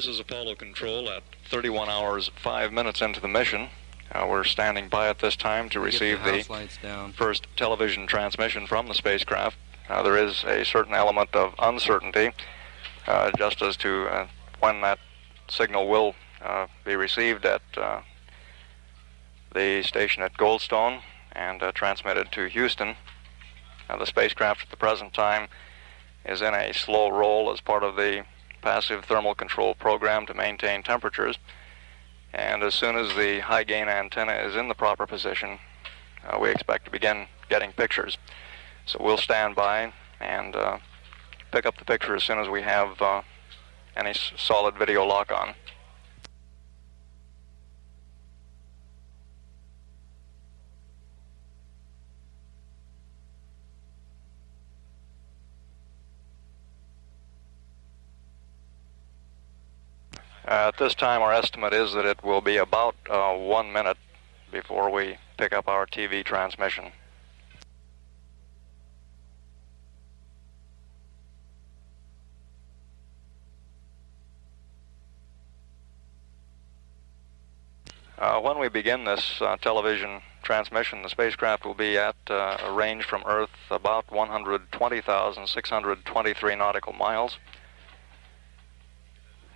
This is Apollo Control at 31 hours 5 minutes into the mission. We're standing by at this time to receive the first television transmission from the spacecraft. There is a certain element of uncertainty just as to when that signal will be received at the station at Goldstone and transmitted to Houston. The spacecraft at the present time is in a slow roll as part of the passive thermal control program to maintain temperatures. And as soon as the high gain antenna is in the proper position, we expect to begin getting pictures. So we'll stand by and pick up the picture as soon as we have any solid video lock on. At this time, our estimate is that it will be about 1 minute before we pick up our TV transmission. When we begin this television transmission, the spacecraft will be at a range from Earth about 120,623 nautical miles.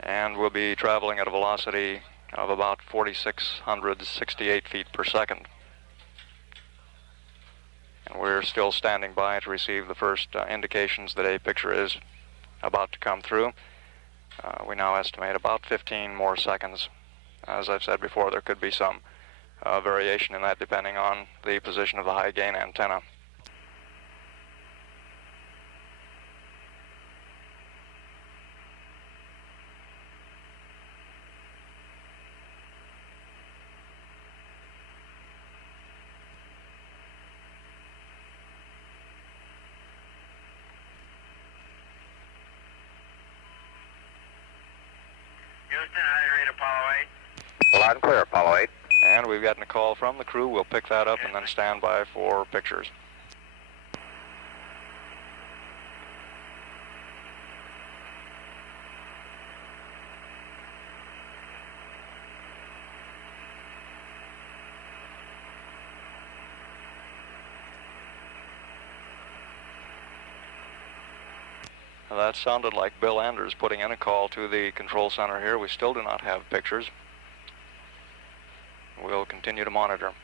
And we'll be traveling at a velocity of about 4,668 feet per second. And we're still standing by to receive the first indications that a picture is about to come through. We now estimate about 15 more seconds. As I've said before, there could be some variation in that depending on the position of the high gain antenna. Houston, how do you read Apollo 8? Loud and clear, Apollo 8. And we've gotten a call from the crew. We'll pick that up and then stand by for pictures. That sounded like Bill Anders putting in a call to the control center here. We still do not have pictures. We'll continue to monitor.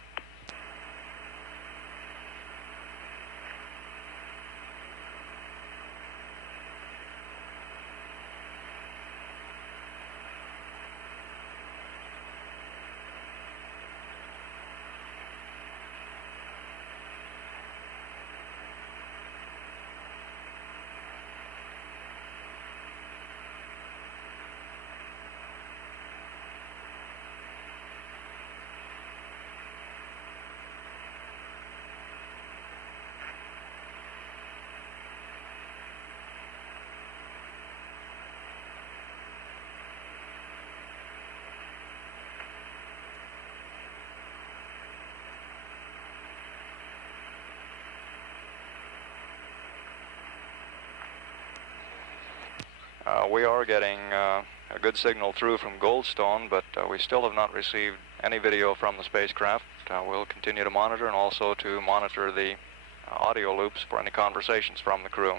We are getting a good signal through from Goldstone, but we still have not received any video from the spacecraft. We'll continue to monitor and also to monitor the audio loops for any conversations from the crew.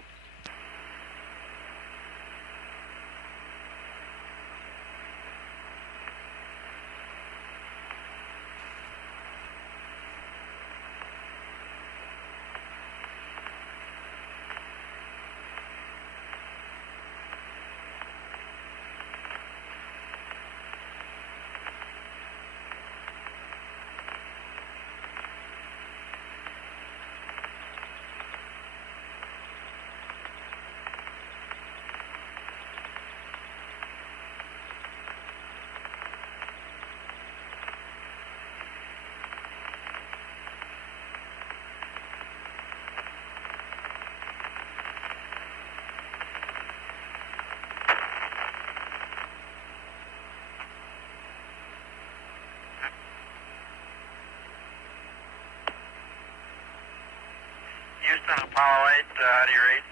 Houston, Apollo 8, how do you read?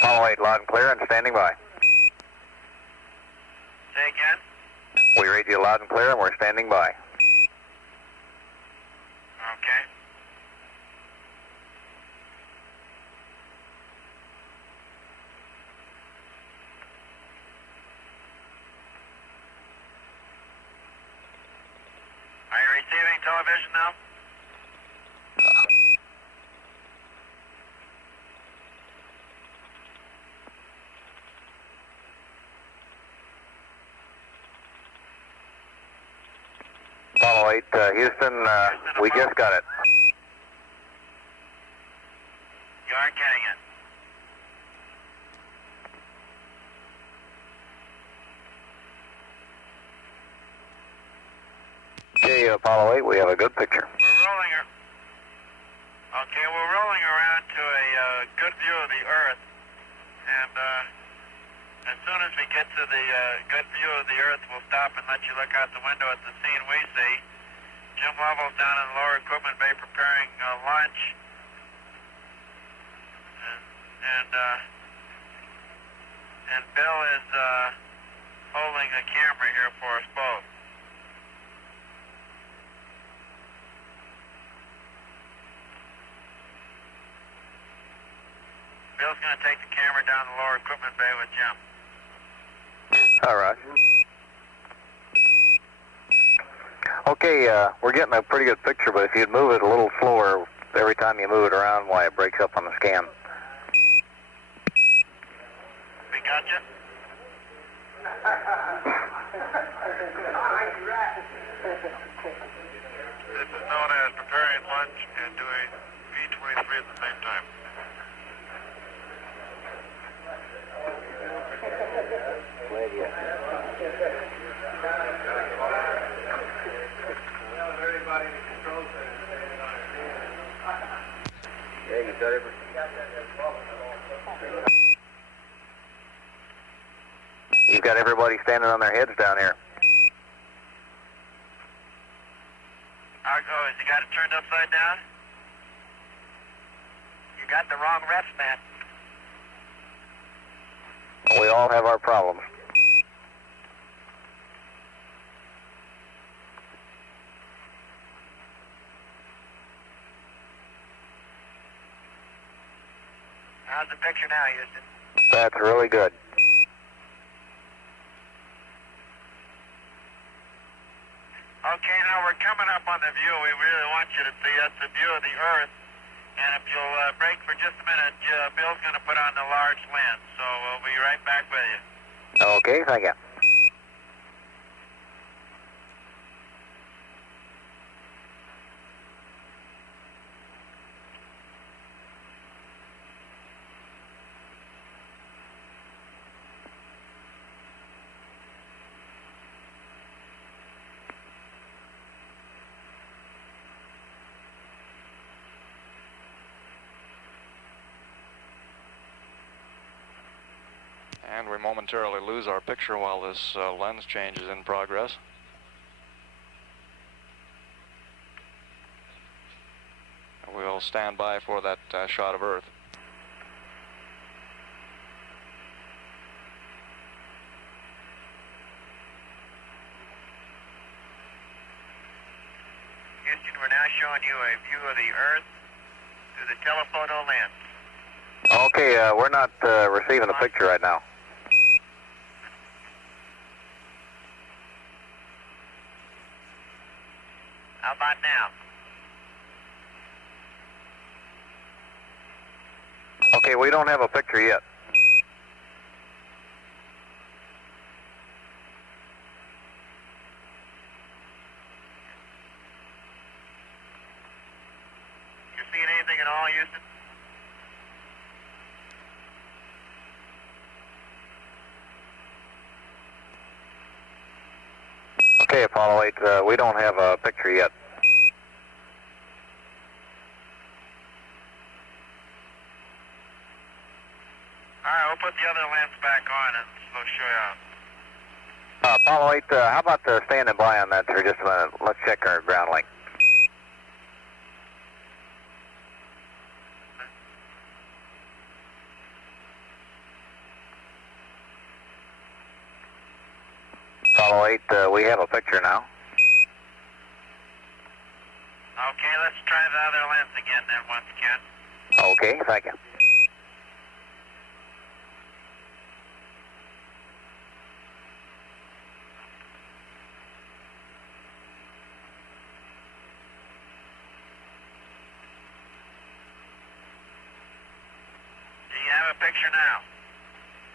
Apollo 8, loud and clear and standing by. Say again? We read you loud and clear, and we're standing by. Okay. Are you receiving television now? Apollo 8, Houston, we just got it. You aren't getting it. Okay, Apollo 8, we have a good picture. Okay, we're rolling around to a good view of the Earth, and as soon as we get to the good view of the Earth, we'll stop and let you look out the window at the scene we see. Jim Lovell's down in the lower equipment bay preparing lunch, and Bill is holding a camera here for us both. Bill's going to take the camera down the lower equipment bay with Jim. All right. Okay, we're getting a pretty good picture, but if you'd move it a little slower every time you move it around, why it breaks up on the scan. We got you? This is known as preparing lunch and doing V23 at the same time. You've got everybody standing on their heads down here. Argo, has you got it turned upside down? You got the wrong rest mat. We all have our problems. How's the picture now, Houston? That's really good. Okay, now we're coming up on the view we really want you to see. That's the view of the Earth. And if you'll break for just a minute, Bill's going to put on the large lens. So we'll be right back with you. Okay, thank you. And we momentarily lose our picture while this lens change is in progress. We'll stand by for that shot of Earth. Houston, we're now showing you a view of the Earth through the telephoto lens. Okay, we're not receiving the picture right now. How about now? Okay, we don't have a picture yet. You seeing anything at all, Houston? Okay, Apollo 8, we don't have a picture yet. All right, we'll put the other lens back on and we'll show you out. Apollo 8, how about standing by on that for just a minute? Let's check our ground link. Apollo 8, we have a picture now. Okay, let's try the other lens again then once again. Okay, thank you. Do you have a picture now?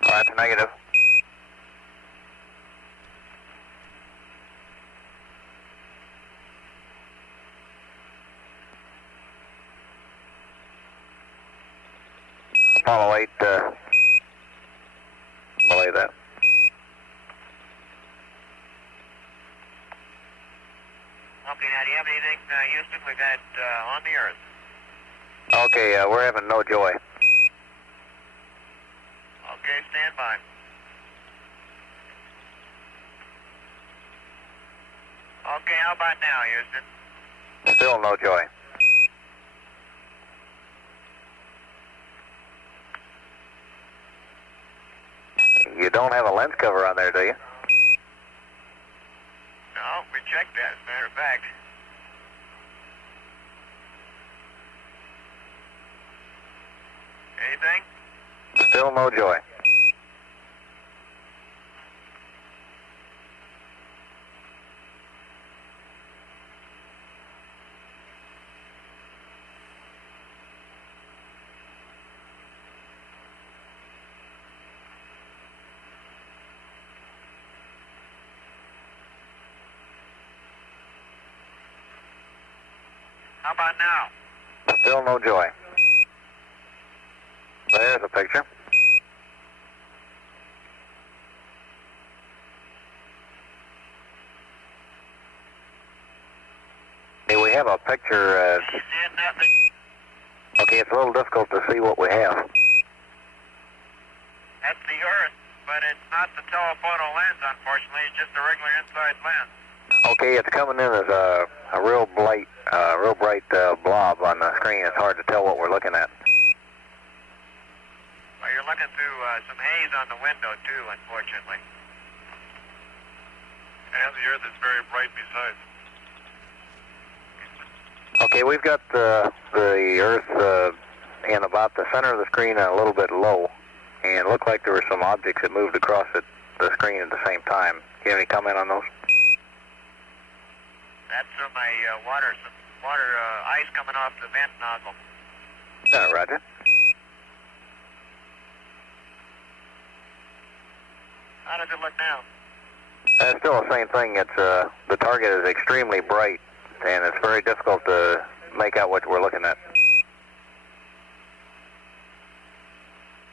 That's a negative. Apollo 8, belay that. Okay, now do you have anything, Houston, we've had on the Earth? Okay, we're having no joy. Okay, stand by. Okay, how about now, Houston? Still no joy. You don't have a lens cover on there, do you? No, we checked that, as a matter of fact. Anything? Still no joy. How about now? Still no joy. There's a picture. Hey, we have a picture. You see nothing? Okay, it's a little difficult to see what we have. That's the Earth, but it's not the telephoto lens, unfortunately. It's just a regular inside lens. Okay, it's coming in as a real bright blob on the screen. It's hard to tell what we're looking at. Well, you're looking through some haze on the window, too, unfortunately. And the Earth is very bright besides. Okay, we've got the Earth in about the center of the screen and a little bit low. And it looked like there were some objects that moved across the screen at the same time. Do you have any comment on those? That's from some water ice coming off the vent nozzle. Roger. How does it look now? It's still the same thing. It's the target is extremely bright, and it's very difficult to make out what we're looking at.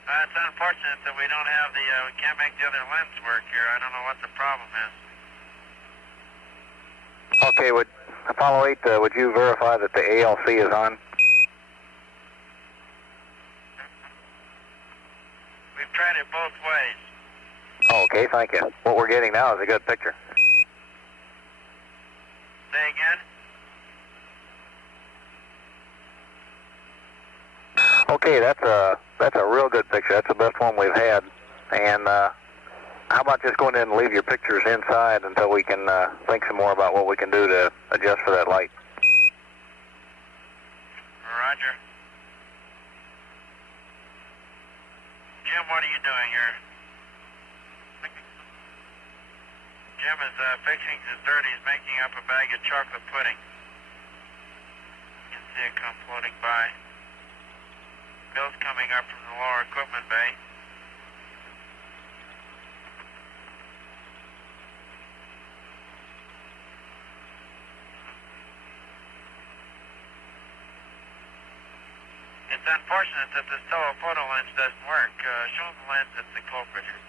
It's unfortunate that we don't have we can't make the other lens work here. I don't know what the problem is. Okay, Apollo 8, would you verify that the ALC is on? We've tried it both ways. Okay, thank you. What we're getting now is a good picture. Say again? Okay, that's a real good picture. That's the best one we've had. And how about just going in and leave your pictures inside until we can think some more about what we can do to adjust for that light? Roger. Jim, what are you doing here? Jim is fixing his dirt. He's making up a bag of chocolate pudding. You can see it come floating by. Bill's coming up from the lower equipment bay. It's unfortunate that this telephoto lens doesn't work. Show the lens that's the culprit here.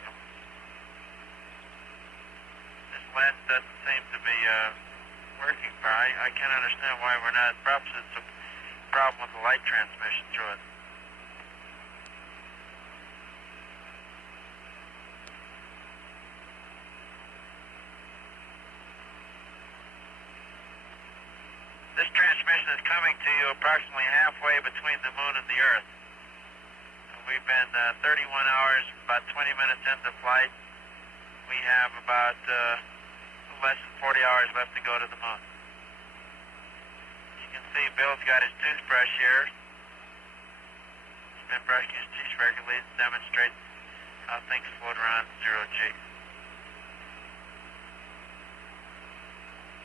This lens doesn't seem to be working. I can't understand why we're not. Perhaps it's a problem with the light transmission through it. This transmission is coming to you approximately halfway between the moon and the Earth. We've been 31 hours, about 20 minutes into flight. We have about less than 40 hours left to go to the moon. You can see Bill's got his toothbrush here. He's been brushing his teeth regularly to demonstrate how things float around zero-G.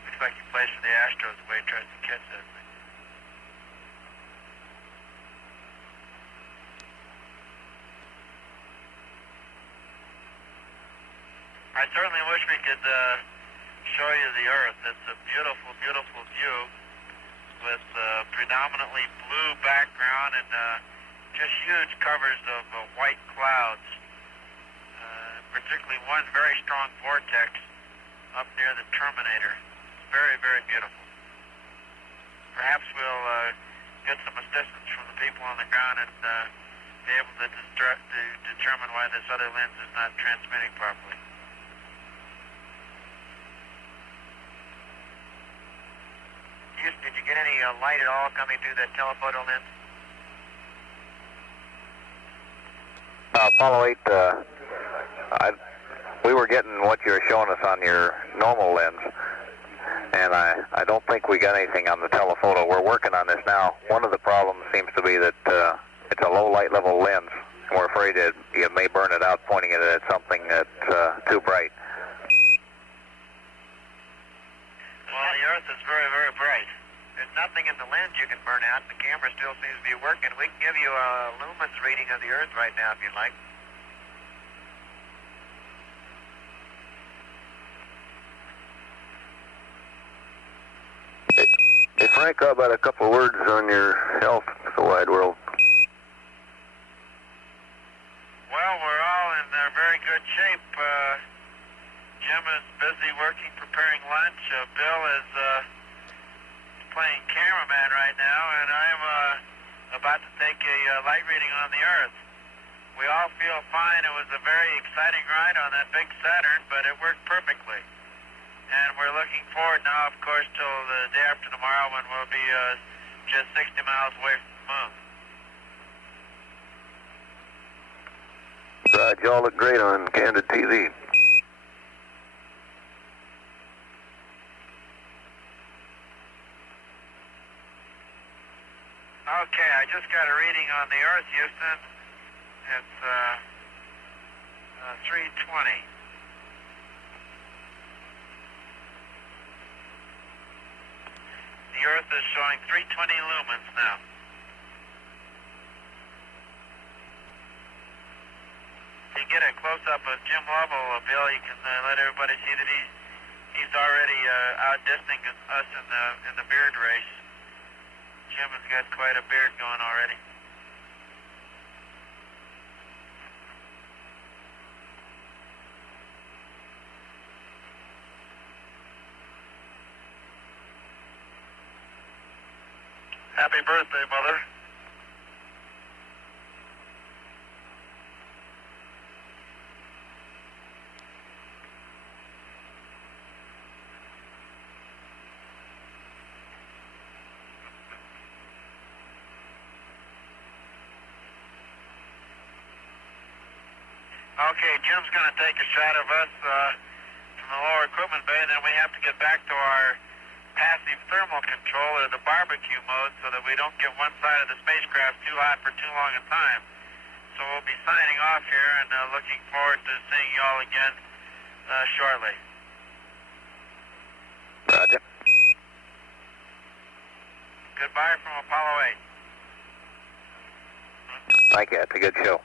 Looks like he plays for the Astros the way he tries to catch that thing. I certainly wish we could show you the Earth. It's a beautiful, beautiful view with predominantly blue background and just huge covers of white clouds. Particularly one very strong vortex up near the terminator. It's very, very beautiful. Perhaps we'll get some assistance from the people on the ground and be able to determine why this other lens is not transmitting properly. Houston, did you get any light at all coming through that telephoto lens? Apollo 8, we were getting what you were showing us on your normal lens, and I don't think we got anything on the telephoto. We're working on this now. One of the problems seems to be that it's a low light level lens, and we're afraid that you may burn it out pointing it at something that's too bright. Well, the Earth is very, very bright. There's nothing in the lens you can burn out. The camera still seems to be working. We can give you a lumens reading of the Earth right now if you'd like. Hey Frank, how about a couple words on your health in the wide world? Well, we're all in very good shape. Jim is busy working, preparing lunch. Bill is playing cameraman right now, and I'm about to take a light reading on the Earth. We all feel fine. It was a very exciting ride on that big Saturn, but it worked perfectly. And we're looking forward now, of course, till the day after tomorrow when we'll be just 60 miles away from the moon. Right, y'all look great on Candid TV. Okay, I just got a reading on the Earth, Houston. It's 320. The Earth is showing 320 lumens now. If you get a close-up of Jim Lovell, Bill, you can let everybody see that he's already outdistancing us in the beard race. Jim has got quite a beard going already. Happy birthday, Mother. Okay, Jim's going to take a shot of us from the lower equipment bay, and then we have to get back to our passive thermal control or the barbecue mode so that we don't get one side of the spacecraft too hot for too long a time. So we'll be signing off here and looking forward to seeing you all again shortly. Roger. Goodbye from Apollo 8. Thank you, it's a good show.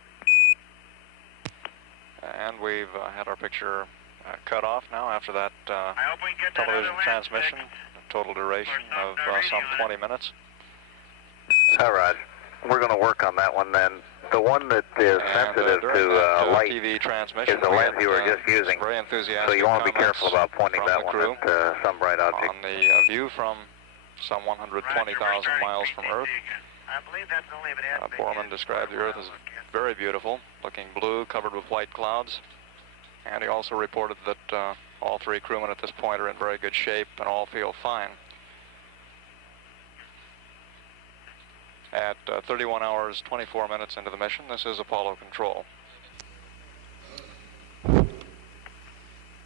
And we've had our picture cut off now after that I hope we can get that television other lens transmission. fixed. Total duration of some 20 minutes. All right, we're going to work on that one then. The one that is sensitive to light TV transmission, is the lens you were just using. very enthusiastic So you want to be careful about pointing from that the one crew at some bright object. on the view from some 120,000 miles from Earth. I believe that's only if it has been Borman used described the for a Earth while, as okay. very beautiful, looking blue, covered with white clouds. And he also reported that all three crewmen at this point are in very good shape and all feel fine. At 31 hours, 24 minutes into the mission, this is Apollo Control.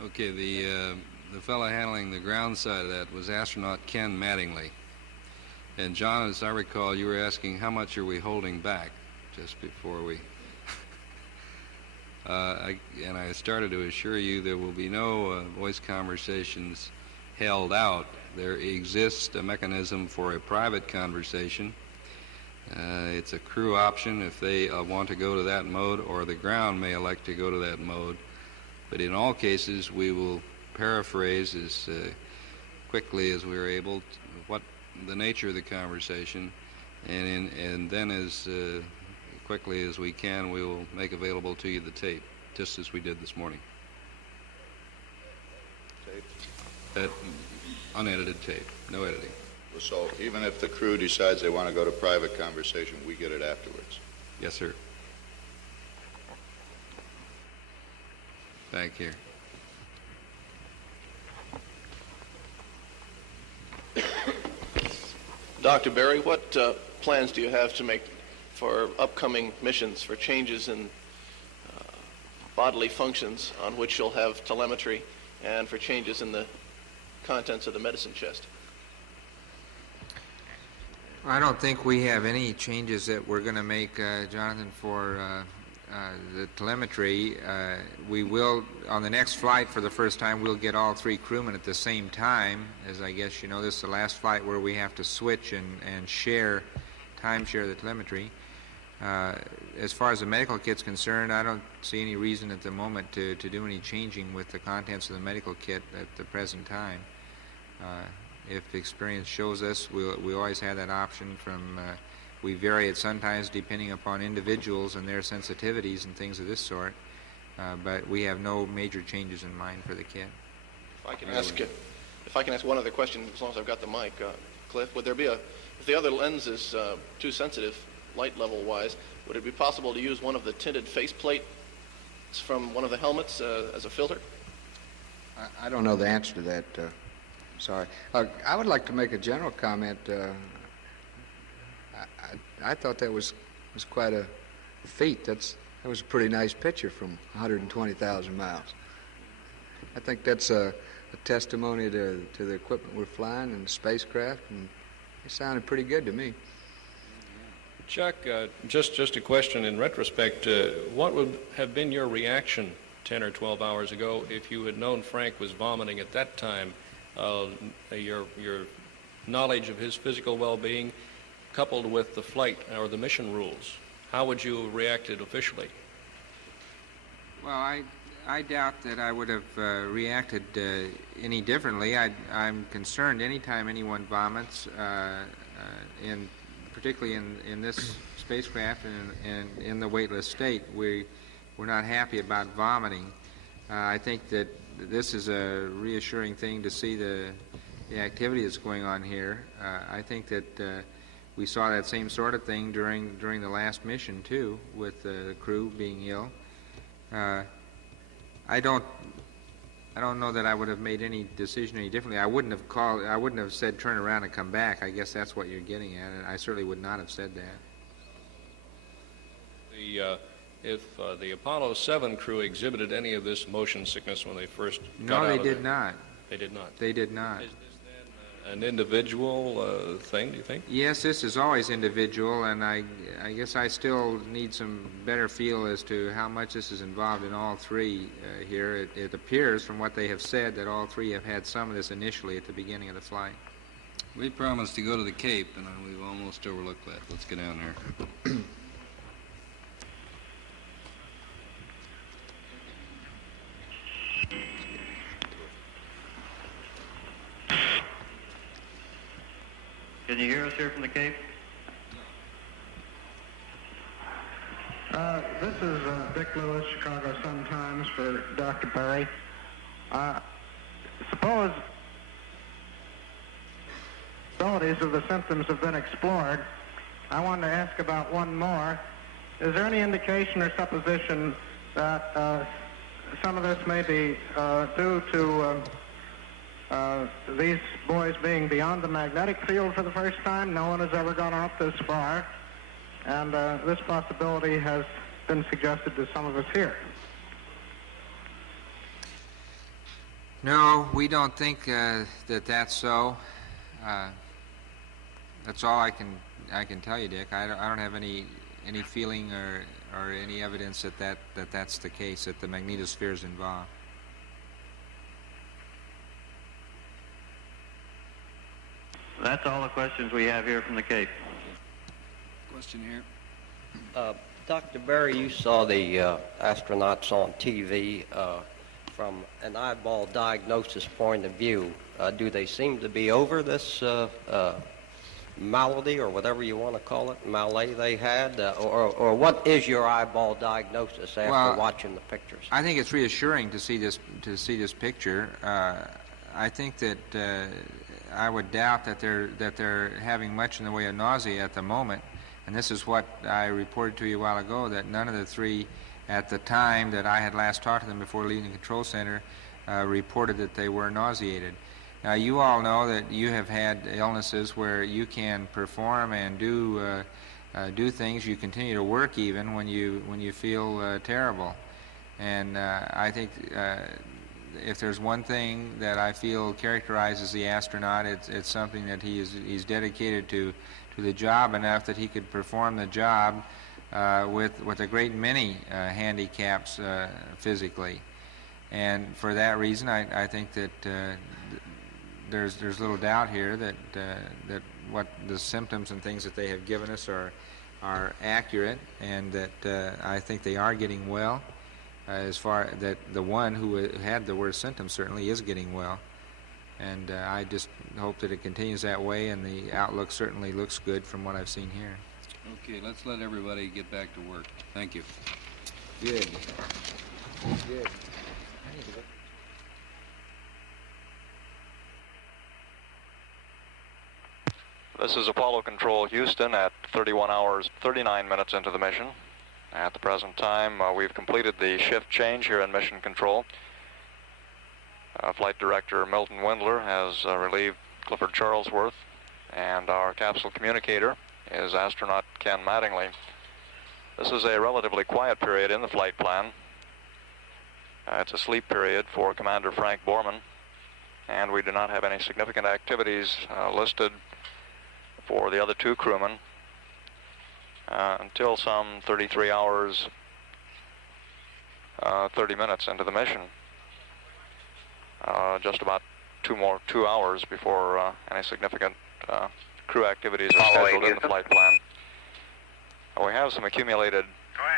Okay, the the fellow handling the ground side of that was astronaut Ken Mattingly. And John, as I recall, you were asking how much are we holding back just before we... and I started to assure you there will be no voice conversations held out. There exists a mechanism for a private conversation. It's a crew option if they want to go to that mode, or the ground may elect to go to that mode. But in all cases, we will paraphrase as quickly as we're able what the nature of the conversation, and then as quickly as we can, we will make available to you the tape, just as we did this morning. Tape? That unedited tape, no editing. So even if the crew decides they want to go to private conversation, we get it afterwards? Yes, sir. Back here. Dr. Berry, what plans do you have to make for upcoming missions for changes in bodily functions on which you'll have telemetry, and for changes in the contents of the medicine chest? I don't think we have any changes that we're going to make, Jonathan, for the telemetry. We will, on the next flight for the first time, we'll get all three crewmen at the same time. As I guess you know, this is the last flight where we have to switch and share the telemetry. As far as the medical kit's concerned, I don't see any reason at the moment to do any changing with the contents of the medical kit at the present time. If experience shows us, we always have that option from, we vary it sometimes depending upon individuals and their sensitivities and things of this sort, but we have no major changes in mind for the kit. If I can ask one other question, as long as I've got the mic, Cliff, would there be if the other lens is too sensitive, light level wise, would it be possible to use one of the tinted faceplates from one of the helmets as a filter? I don't know the answer to that. Sorry. I would like to make a general comment. I thought that was quite a feat. That was a pretty nice picture from 120,000 miles. I think that's a testimony to the equipment we're flying and the spacecraft, and it sounded pretty good to me. Chuck, just a question in retrospect. What would have been your reaction 10 or 12 hours ago if you had known Frank was vomiting at that time? Your knowledge of his physical well-being coupled with the flight or the mission rules, how would you have reacted officially? Well, I doubt that I would have reacted any differently. I'm concerned anytime anyone vomits, particularly in this spacecraft and in the weightless state, we're not happy about vomiting. I think that this is a reassuring thing to see the activity that's going on here. I think that we saw that same sort of thing during the last mission too, with the crew being ill. I don't know that I would have made any decision any differently. I wouldn't have said turn around and come back. I guess that's what you're getting at, and I certainly would not have said that. If the Apollo 7 crew exhibited any of this motion sickness when they first got No, out they of did there? not. They did not. They did not. Is this then an individual thing, do you think? Yes, this is always individual, and I guess I still need some better feel as to how much this is involved in all three here. It appears from what they have said that all three have had some of this initially at the beginning of the flight. We promised to go to the Cape, and we've almost overlooked that. Let's get down there. Can you hear us here from the Cape? This is Dick Lewis, Chicago Sun-Times, for Dr. Berry. Suppose abilities of the symptoms have been explored. I wanted to ask about one more. Is there any indication or supposition that some of this may be due to these boys being beyond the magnetic field for the first time? No one has ever gone up this far, and this possibility has been suggested to some of us here. No, we don't think that that's so. That's all I can tell you, Dick. I don't have any feeling or any evidence that that's the case, that the magnetosphere is involved. That's all the questions we have here from the Cape. Question here. Dr. Berry, you saw the astronauts on TV. From an eyeball diagnosis point of view, do they seem to be over this malady, or whatever you want to call it, malady they had, or what is your eyeball diagnosis after watching the pictures? I think it's reassuring to see this picture. I think that I would doubt that they're having much in the way of nausea at the moment, and this is what I reported to you a while ago, that none of the three at the time that I had last talked to them before leaving the control center reported that they were nauseated. Now, you all know that you have had illnesses where you can perform and do things. You continue to work even when you feel terrible. And I think if there's one thing that I feel characterizes the astronaut, it's something that he's dedicated to the job enough that he could perform the job with a great many handicaps physically. And for that reason, I think that there's little doubt here that what the symptoms and things that they have given us are accurate, and that I think they are getting well. As far that the one who had the worst symptoms certainly is getting well, and I just hope that it continues that way, and the outlook certainly looks good from what I've seen here. Okay, let's let everybody get back to work. Thank you. Good. Good. This is Apollo Control Houston at 31 hours 39 minutes into the mission. At the present time, we've completed the shift change here in Mission Control. Flight Director Milton Windler has relieved Clifford Charlesworth, and our capsule communicator is astronaut Ken Mattingly. This is a relatively quiet period in the flight plan. It's a sleep period for Commander Frank Borman, and we do not have any significant activities listed for the other two crewmen until some 33 hours 30 minutes into the mission. Just about 2 hours before any significant crew activities are scheduled in the flight plan. We have some accumulated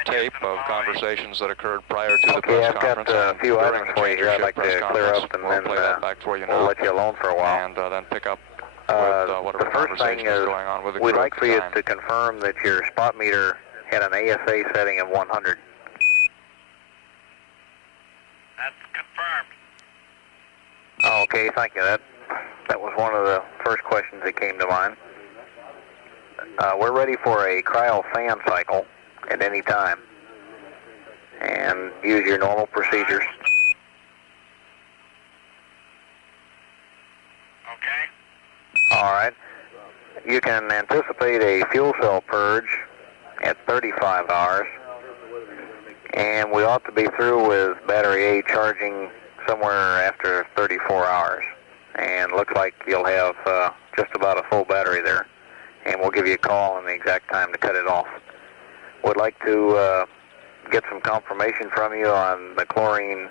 tape of conversations that occurred prior to the press conference. I've got a few items for you here I'd like to clear up, and then play that back for you now, we'll let you alone for a while. And then pick up with whatever the first thing is, going on with the we'd crew like at for the you time. to confirm that your spot meter had an ASA setting of 100. That's confirmed. Okay, thank you. That was one of the first questions that came to mind. We're ready for a cryo fan cycle at any time, and use your normal procedures. Okay. All right. You can anticipate a fuel cell purge at 35 hours, and we ought to be through with battery A charging somewhere after 34 hours. And looks like you'll have just about a full battery there. And we'll give you a call on the exact time to cut it off. Would like to get some confirmation from you on the chlorine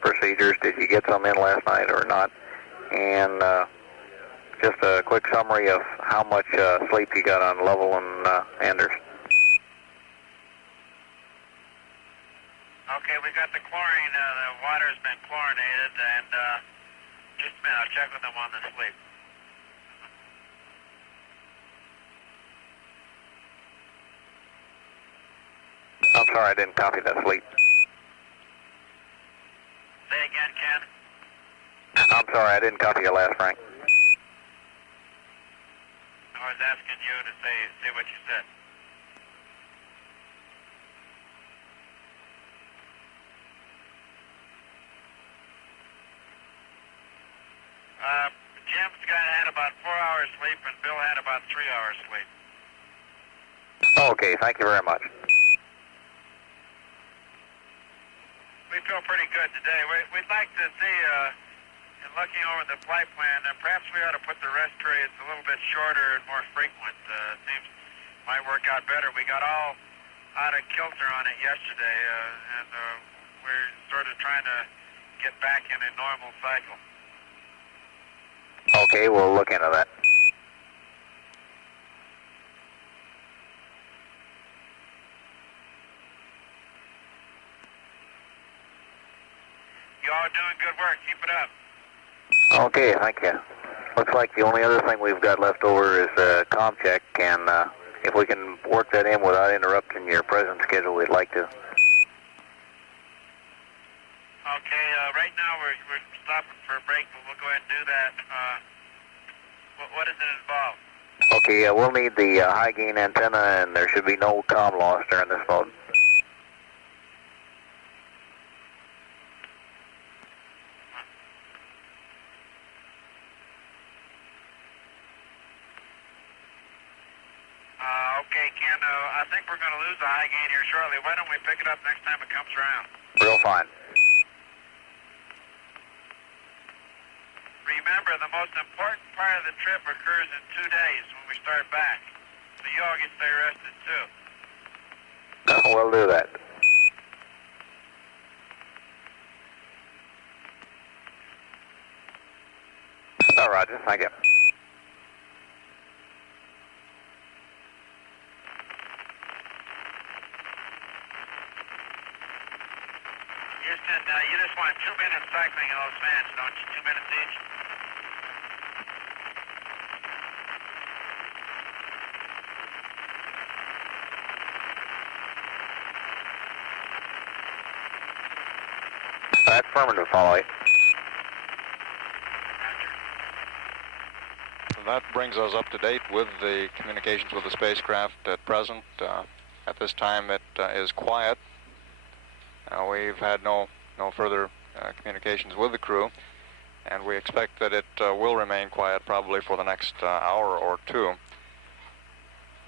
procedures. Did you get some in last night or not? And just a quick summary of how much sleep you got on Lovell and Anders. Okay, we got the chlorine, the water's been chlorinated, and just a minute, I'll check with them on the sleep. I'm sorry, I didn't copy that sleep. Say again, Ken? I'm sorry, I didn't copy your last, Frank. I was asking you to say what you said. Jim's had about 4 hours sleep, and Bill had about 3 hours sleep. Okay, thank you very much. we feel pretty good today. We'd like to see, in looking over the flight plan, perhaps we ought to put the rest periods a little bit shorter and more frequent. Seems might work out better. We got all out of kilter on it yesterday, and we're sort of trying to get back in a normal cycle. Okay, we'll look into that. You all doing good work. Keep it up. Okay, thank you. Looks like the only other thing we've got left over is comm check, and if we can work that in without interrupting your present schedule, we'd like to. Okay, right now we're stopping for a break, but we'll go ahead and do that. What does it involve? Okay, we'll need the high gain antenna, and there should be no comm loss during this mode. Okay, Ken, I think we're going to lose the high gain here shortly. Why don't we pick it up next time it comes around? Real fine. Remember, the most important part of the trip occurs in 2 days when we start back. So you all get to stay rested, too. We'll do that. Oh, Roger, thank you. Houston, you just want 2 minutes cycling in those fans, don't you? 2 minutes each? Affirmative, follow it. That brings us up to date with the communications with the spacecraft at present. At this time it is quiet. We've had no further communications with the crew, and we expect that it will remain quiet probably for the next hour or two.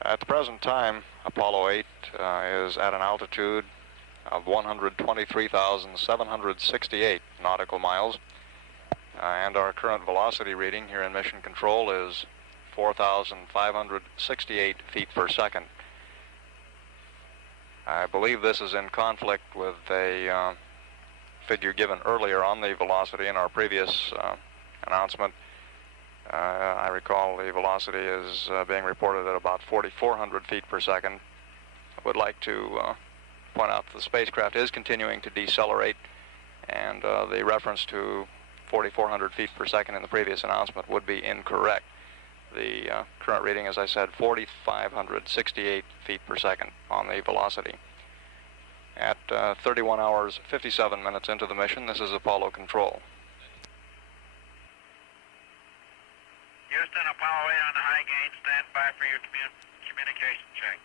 At the present time, Apollo 8 is at an altitude of 123,768 nautical miles, and our current velocity reading here in Mission Control is 4,568 feet per second. I believe this is in conflict with a figure given earlier on the velocity in our previous announcement. I recall the velocity is being reported at about 4,400 feet per second. I would like to point out that the spacecraft is continuing to decelerate, and the reference to 4,400 feet per second in the previous announcement would be incorrect. The current reading, as I said, 4,568 feet per second on the velocity. At 31 hours, 57 minutes into the mission, this is Apollo Control. Houston, Apollo 8 on the high gain. Stand by for your communication check.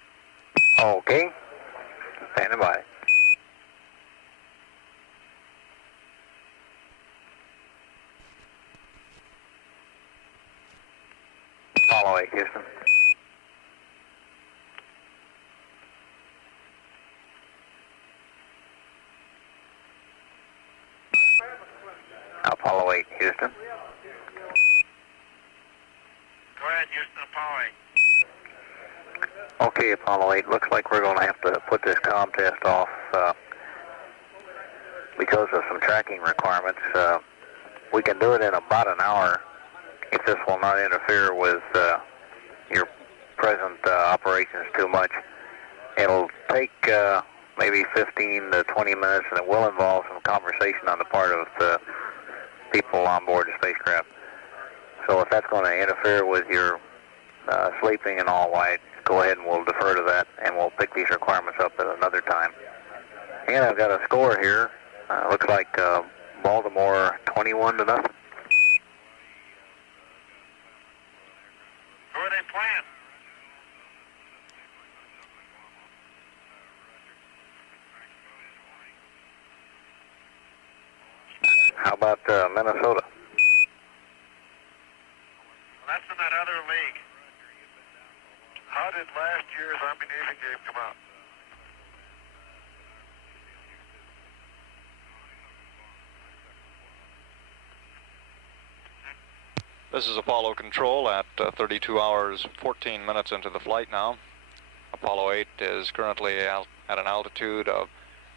Okay. Standing by. Apollo 8, Houston. Apollo 8, Houston. Go ahead, Houston, Apollo 8. Okay, Apollo 8, looks like we're going to have to put this comm test off because of some tracking requirements. We can do it in about an hour if this will not interfere with your present operations too much. It'll take maybe 15 to 20 minutes, and it will involve some conversation on the part of the people on board the spacecraft. So if that's going to interfere with your sleeping and all, why, go ahead and we'll defer to that, and we'll pick these requirements up at another time. And I've got a score here. Looks like Baltimore 21 to nothing. Who are they playing? How about Minnesota? That's in that other league. How did last year's Army-Navy game come out? This is Apollo Control at 32 hours 14 minutes into the flight now. Apollo 8 is currently at an altitude of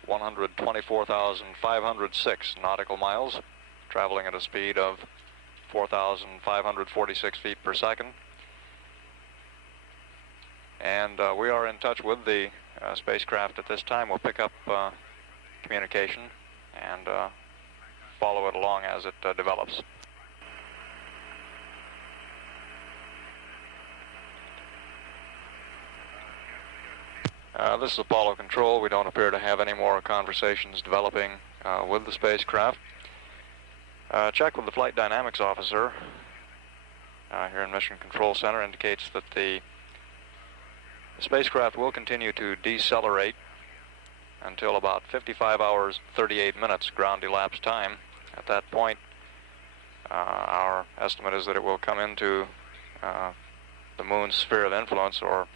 124,506 nautical miles, traveling at a speed of 4,546 feet per second. And we are in touch with the spacecraft at this time. We'll pick up communication and follow it along as it develops. This is Apollo Control. We don't appear to have any more conversations developing with the spacecraft. Check with the Flight Dynamics Officer here in Mission Control Center indicates that the spacecraft will continue to decelerate until about 55 hours 38 minutes ground elapsed time. At that point, our estimate is that it will come into the moon's sphere of influence, or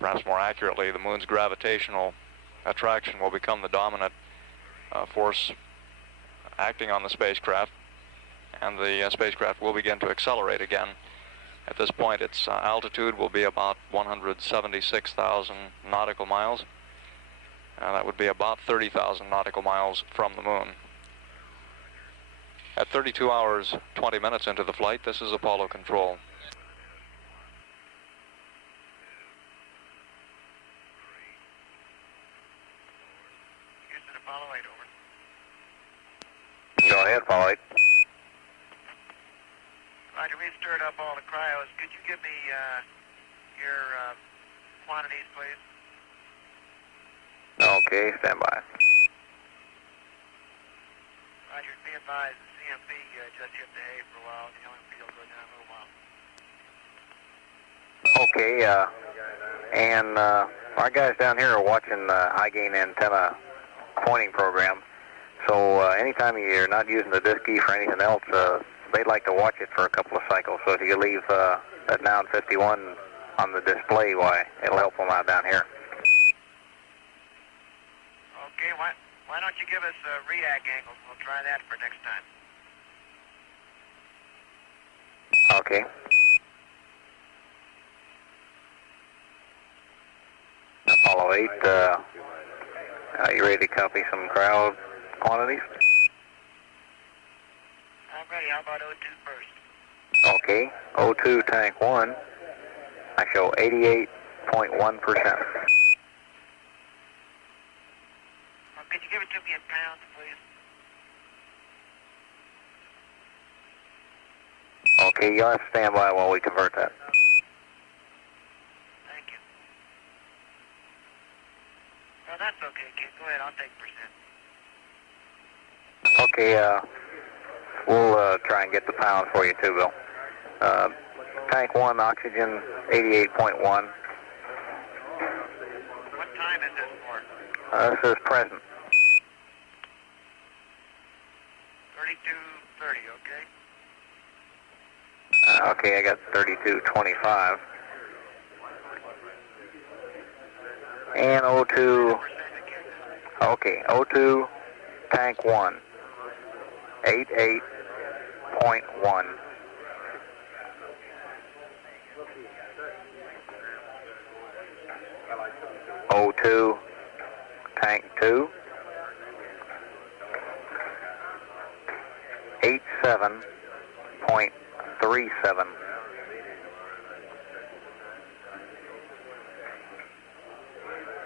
perhaps more accurately, the moon's gravitational attraction will become the dominant force acting on the spacecraft, and the spacecraft will begin to accelerate again. At this point, its altitude will be about 176,000 nautical miles. That would be about 30,000 nautical miles from the moon. At 32 hours 20 minutes into the flight, this is Apollo Control. Houston, Apollo 8, over. Go ahead, Apollo 8. Roger, we've stirred up all the cryos. Could you give me your quantities, please? Okay, stand by. Roger, be advised, the CMP just hit the hay for a while. The LMP will go down a little while. Okay, and our guys down here are watching the high gain antenna pointing program. So anytime you're not using the disk key for anything else, they'd like to watch it for a couple of cycles. So if you could leave that noun 51 on the display, why, it'll help them out down here. Okay, why don't you give us react angles? We'll try that for next time. Okay. Apollo 8, are you ready to copy some crowd quantities? I'm ready. How about O2 first? Okay, O2 tank 1, I show 88.1%. Could you give it to me in pounds, please? Okay, you'll have to stand by while we convert that. Thank you. No, that's okay, kid. Go ahead. I'll take %. Okay, we'll try and get the pounds for you too, Bill. Tank 1, oxygen 88.1. What time is this for? This is present. 32:30, okay? Okay, I got 32.25. And O2, okay, O2 tank 1, 88.1. O2 tank 2, 87.37.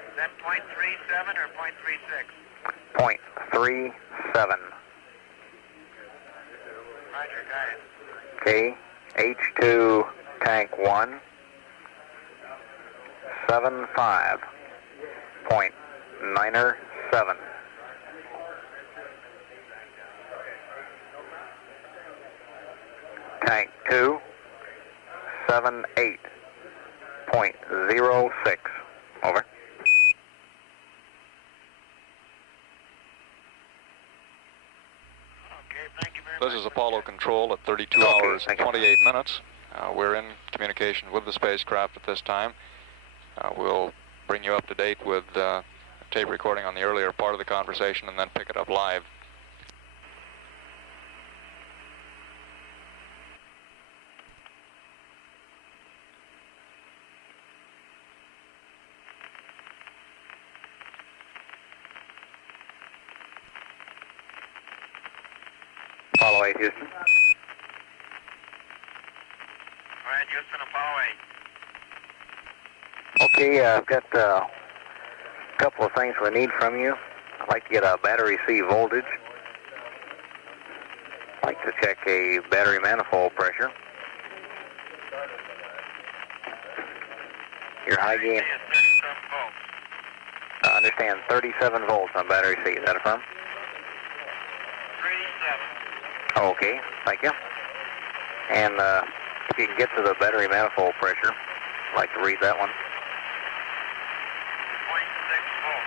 Is that .37 or .36? .37. Roger, got it. Okay, H2 tank 1, 75.97. Tank 2, 78.06. Over. This is Apollo Control at 32 hours and 28 minutes. We're in communication with the spacecraft at this time. We'll bring you up to date with tape recording on the earlier part of the conversation and then pick it up live. Apollo 8, Houston. All right, Houston, Apollo 8. Okay, I've got a couple of things we need from you. I'd like to get a battery C voltage. I'd like to check a battery manifold pressure. Your high gain. 37 volts. I understand 37 volts on battery C. Is that affirm? 37. Okay, thank you. And if you can get to the battery manifold pressure, I'd like to read that one. 0.6 volts.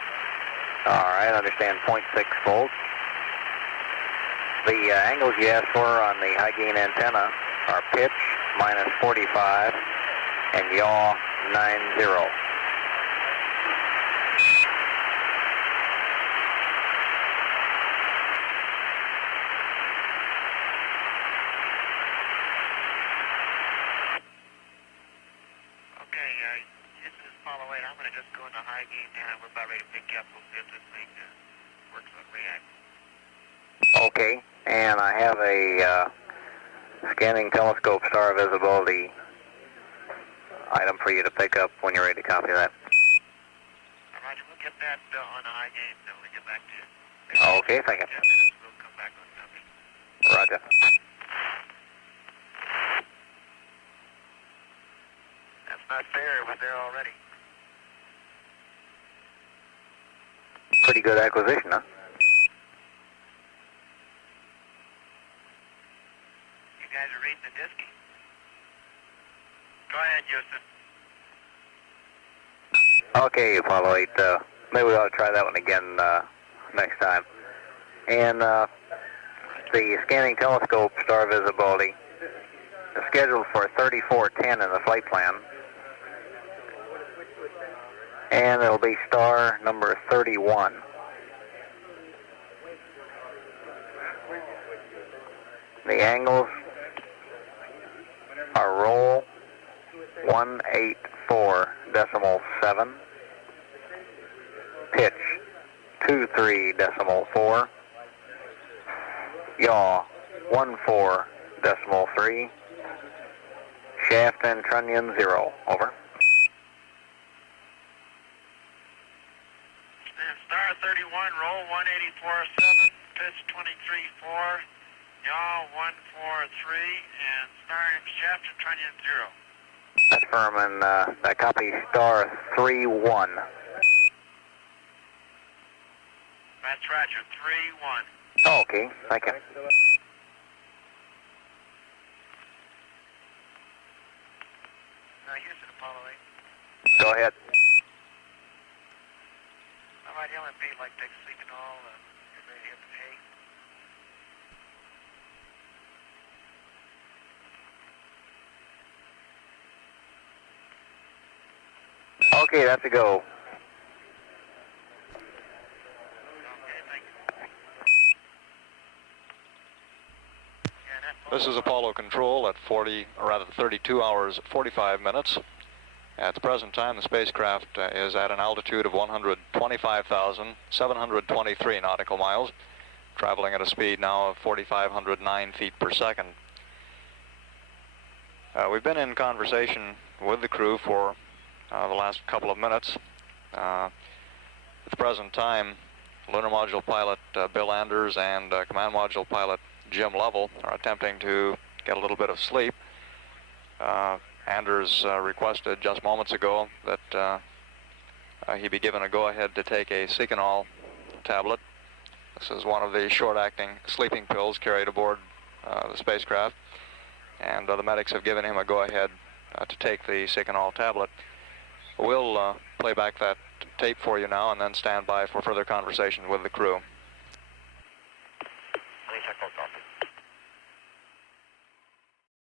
All right, I understand 0.6 volts. The angles you asked for on the high gain antenna are pitch minus 45 and yaw 90. Okay, this is Apollo 8. I'm going to just go into high gain now. We're about ready to pick you up. We'll see if this thing works on react. Okay, and I have a scanning telescope star visibility item for you to pick up when you're ready to copy that. All right, we'll get that on the high gain then we'll get back to you. Okay, thank you. 10 minutes, we'll come back on something. Roger. That's not fair. It was there already. Pretty good acquisition, huh? You guys are reading the disky. Go ahead, Houston. Okay, Apollo 8, maybe we ought to try that one again next time. And the scanning telescope star visibility is scheduled for 3410 in the flight plan. And it'll be star number 31. The angles are roll 184.7, pitch 23.4, yaw 14.3, shaft and trunnion 0. Over. And star 31, roll 184.7, pitch 23.4, yaw 143, and star shaft and trunnion 0. That's firm, and I copy star 3-1. That's Roger, 3-1. Oh, okay, thank you. Now, Houston, Apollo 8. Go ahead. All right, LMP, like take a sleep and all. You're ready to hit the hay. Okay, that's a go. This is Apollo Control at 32 hours 45 minutes. At the present time, the spacecraft is at an altitude of 125,723 nautical miles, traveling at a speed now of 4,509 feet per second. We've been in conversation with the crew for the last couple of minutes. At the present time, Lunar Module pilot Bill Anders and Command Module pilot Jim Lovell are attempting to get a little bit of sleep. Anders requested just moments ago that he be given a go-ahead to take a Seconal tablet. This is one of the short-acting sleeping pills carried aboard the spacecraft, and the medics have given him a go-ahead to take the Seconal tablet. We'll play back that tape for you now and then stand by for further conversation with the crew.